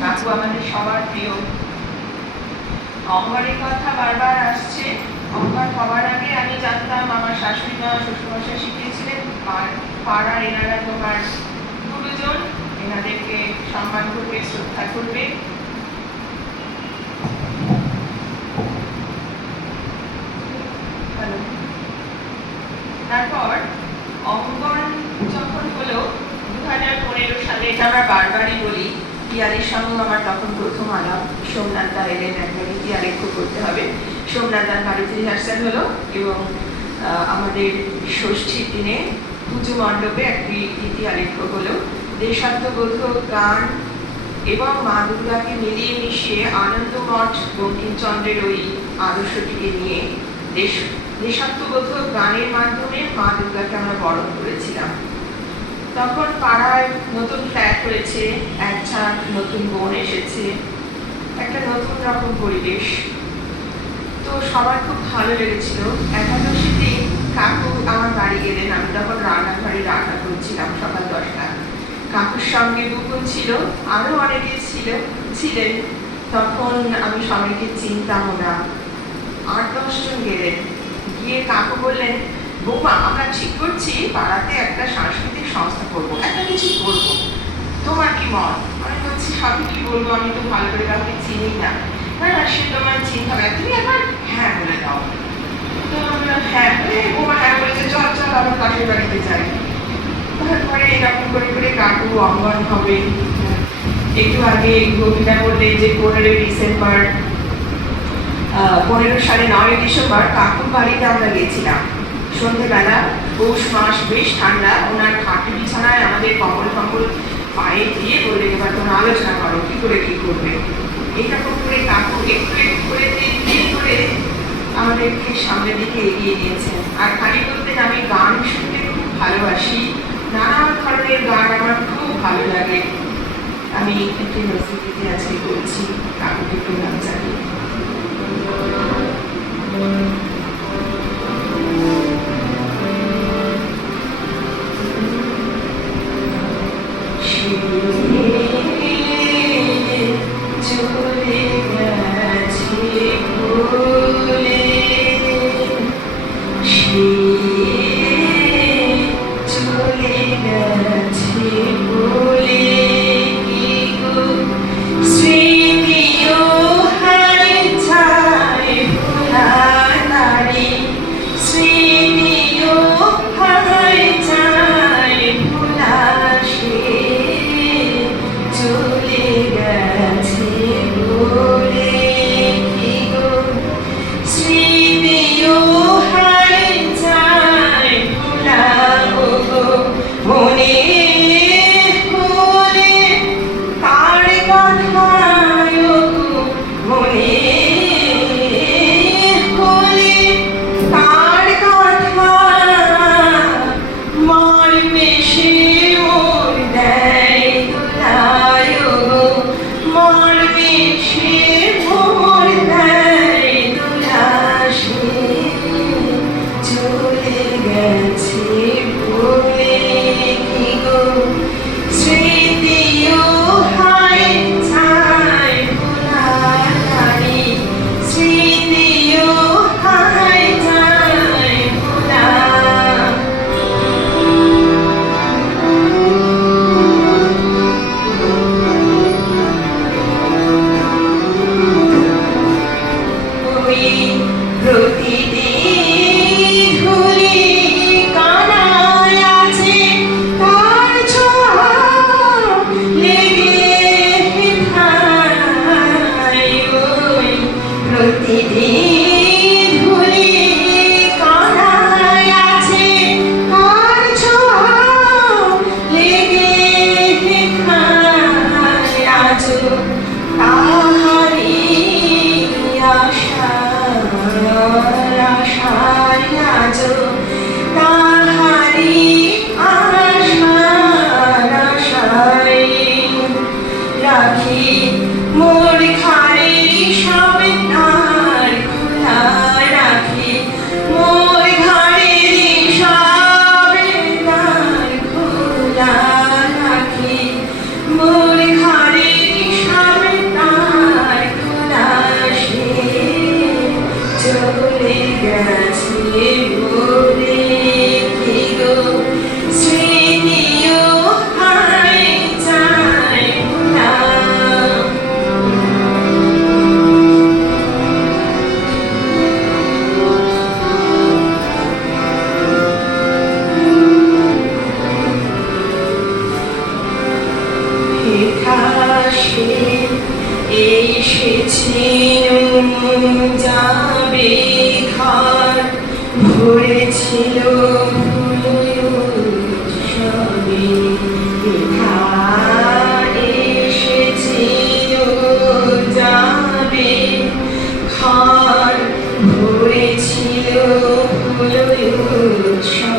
কাকু আমাদের সবার প্রিয়। অঙ্গনের কথা বারবার আসছে। অঙ্গন হওয়ার আগে আমি জানতাম আমার শাশুড়ি মা শ্বশুরমশাই শিখিয়েছিলেন পাড়ার এনারা তোমার গুরুজন, এনাদেরকে সম্মান করবে, শ্রদ্ধা করবে। তারপর অঙ্গন যখন হলো 2015 সালে, এটা আমরা বারবারই বলি, পিয়ারের সঙ্গে আমার তখন প্রথম আলাপ। সোমনাথ দা এলেন, একটা নীতি আলেখ্য করতে হবে। সোমনাথ দার বাড়িতে রিহার্সাল হলো এবং আমাদের ষষ্ঠীর দিনে পুজো মণ্ডপে একটি নীতি আলেখ্য হলো। দেশাত্মবোধক গান এবং মা দুর্গাকে মিলিয়ে মিশিয়ে আনন্দমঠ বঙ্কিমচন্দ্রের ওই আদর্শটিকে নিয়ে দেশাত্মবোধক গানের মাধ্যমে মা দুর্গাকে আমরা বরণ করেছিলাম। তখন পাড়ায় নতুন ফ্ল্যাট হয়েছে, এক ঝাঁক নতুন বোন এসেছে, একটা নতুন রকম পরিবেশ। তো সবার খুব ভালো লেগেছিল। একাদশীর দিন কাকু আমার বাড়ি গেলেন। আমি তখন রান্নাঘরে রান্না করছিলাম সকাল 10টা। কাকুর সঙ্গে বুকুন ছিল, আরো অনেকে ছিলেন। তখন আমি সবাইকে চিনতাম না। 8-10 জন গেলেন। গিয়ে কাকু বললেন, বৌমা আমরা ঠিক করছি পাড়াতে একটা সাংস্কৃতিক সংস্থা করবো, একটা কিছু করবো, তোমার কি মত? আমি বলছি আমি কি বলবো, আমি তো ভালো করে কাউকে চিনি না। না সে তোমার চিন্তা হবে, তুমি একবার হ্যাঁ বলে দাও। তো আমরা হ্যাঁ বলে, বৌমা হ্যাঁ বলেছে, চল চল আমার পাশের বাড়িতে যাই। তারপরে এরকম করে করে কাকু অঙ্গন হবে। একটু আগে গোপীটা বললে যে 15 ডিসেম্বর 15 সালে 9 ডিসেম্বর কাকুর বাড়িতে আমরা গেছিলাম। সন্ধ্যেবেলা, পৌষ মাস, বেশ ঠান্ডা। ওনার খাটি বিছানায় আমাদের কম্বল টম্বল পায়ে দিয়ে বললে, এবার তোমরা আলোচনা করো কি করে কি করবে। এইরকম করে কাকু একটু একটু করে দিন করে আমাদেরকে সামনের দিকে এগিয়ে নিয়েছেন। আর খালি বলতেন, আমি গান শুনতে খুব ভালোবাসি, নানান ধরনের গান আমার খুব ভালো লাগে। আমি একটি নজরুলগীতি আজকে করছি, কাকুকে প্রণাম জানিয়ে। চলে গেছে আকাশে এসেছে যাবে ঘর ভরেছিল উৎসবে এসেছিল যাবে ঘর ভরেছিল উৎসবে